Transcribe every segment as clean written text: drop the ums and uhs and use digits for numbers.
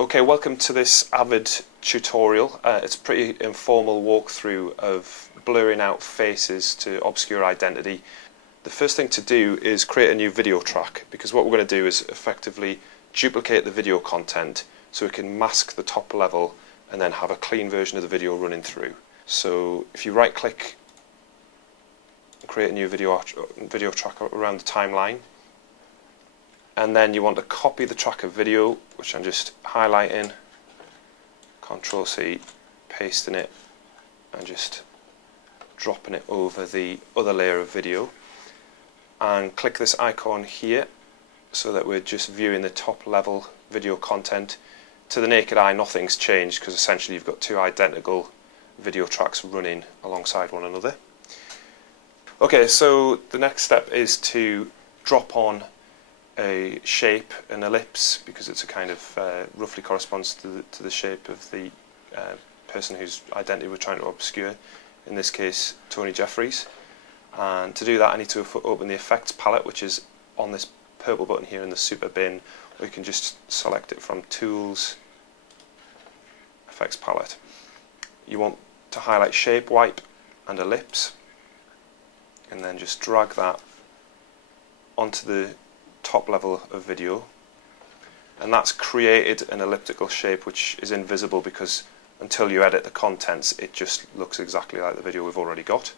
Okay, welcome to this Avid tutorial. It's a pretty informal walkthrough of blurring out faces to obscure identity. The first thing to do is create a new video track, because what we're going to do is effectively duplicate the video content so we can mask the top level and then have a clean version of the video running through. So if you right click and create a new video track around the timeline, and then you want to copy the track of video, which I'm just highlighting, Control C, pasting it and just dropping it over the other layer of video, and click this icon here so that we're just viewing the top level video content. To the naked eye nothing's changed because essentially you've got two identical video tracks running alongside one another. Okay, so the next step is to drop on a shape, an ellipse, because it's a kind of roughly corresponds to the shape of the person whose identity we're trying to obscure, in this case Tony Jeffries. And to do that I need to open the effects palette, which is on this purple button here in the super bin, or you can just select it from Tools, Effects Palette. You want to highlight Shape, Wipe and Ellipse, and then just drag that onto the top level of video, and that's created an elliptical shape which is invisible because until you edit the contents it just looks exactly like the video we've already got.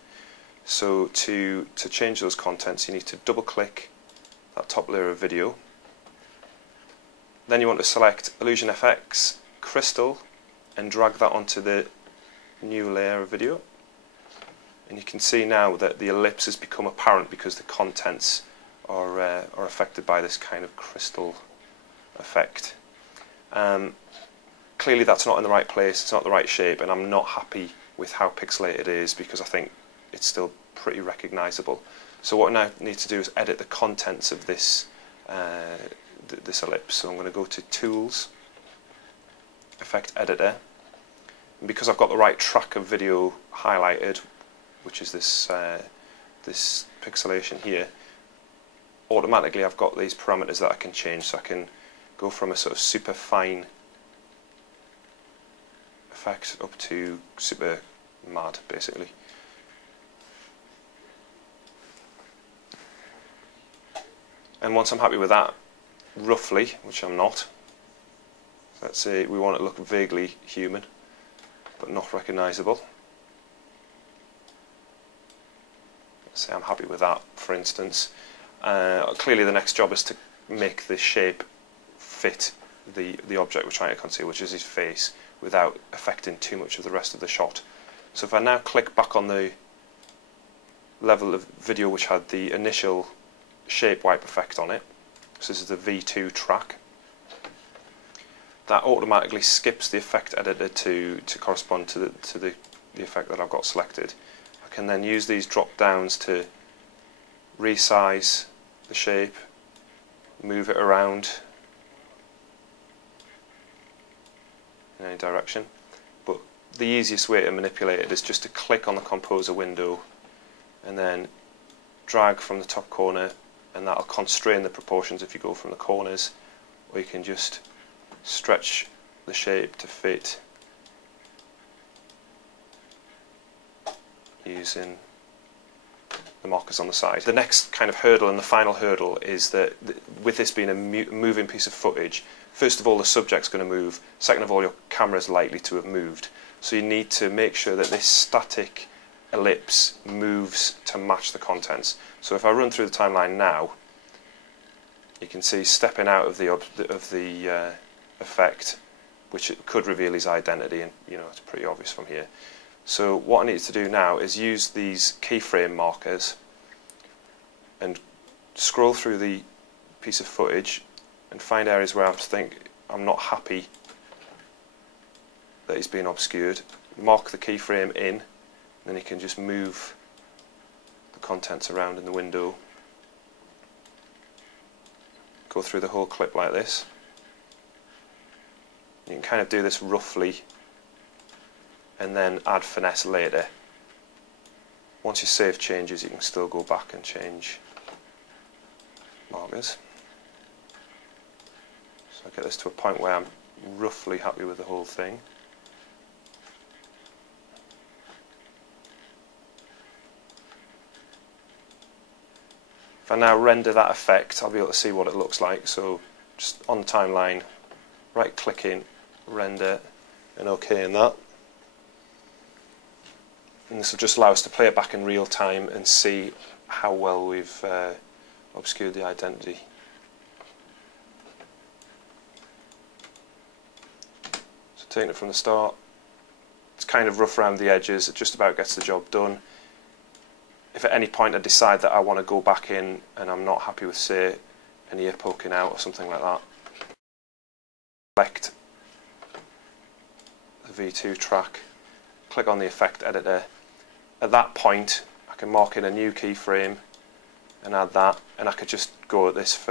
So to change those contents you need to double click that top layer of video, then you want to select Illusion FX, Crystal, and drag that onto the new layer of video, and you can see now that the ellipse has become apparent because the contents are affected by this kind of crystal effect. Clearly that's not in the right place, it's not the right shape, and I'm not happy with how pixelated it is because I think it's still pretty recognizable. So what I now need to do is edit the contents of this this ellipse. So I'm going to go to Tools, Effect Editor, and because I've got the right track of video highlighted, which is this this pixelation here, automatically I've got these parameters that I can change. So I can go from a sort of super fine effect up to super mad, basically. And once I'm happy with that, roughly, which I'm not, let's say we want it to look vaguely human but not recognizable. Let's say I'm happy with that, for instance. Clearly the next job is to make the shape fit the object we're trying to conceal, which is his face, without affecting too much of the rest of the shot. So if I now click back on the level of video which had the initial shape wipe effect on it, so this is the V2 track, that automatically skips the effect editor to correspond to the effect that I've got selected. I can then use these drop downs to resize the shape, move it around in any direction, but the easiest way to manipulate it is just to click on the composer window and then drag from the top corner, and that'll constrain the proportions if you go from the corners, or you can just stretch the shape to fit using the markers on the side. The next kind of hurdle, and the final hurdle, is that with this being a moving piece of footage, first of all the subject's going to move, second of all your camera's likely to have moved, so you need to make sure that this static ellipse moves to match the contents. So if I run through the timeline now, you can see stepping out of the effect, which it could reveal his identity, and you know it's pretty obvious from here. So what I need to do now is use these keyframe markers and scroll through the piece of footage and find areas where I'm not happy that he's being obscured. Mark the keyframe in, and then you can just move the contents around in the window. Go through the whole clip like this. You can kind of do this roughly and then add finesse later. Once you save changes you can still go back and change markers. So I get this to a point where I'm roughly happy with the whole thing. If I now render that effect, I'll be able to see what it looks like. So just on the timeline, right clicking, render, and OK in that. And this will just allow us to play it back in real time and see how well we've obscured the identity. So taking it from the start, it's kind of rough around the edges, it just about gets the job done. If at any point I decide that I want to go back in and I'm not happy with, say, an ear poking out or something like that, select the V2 track, click on the effect editor. At that point I can mark in a new keyframe and add that, and I could just go at this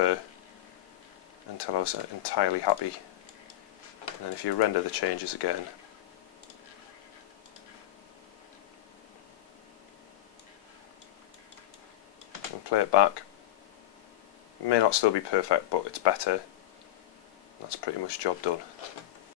until I was entirely happy. And then if you render the changes again, and play it back, it may not still be perfect, but it's better. That's pretty much job done.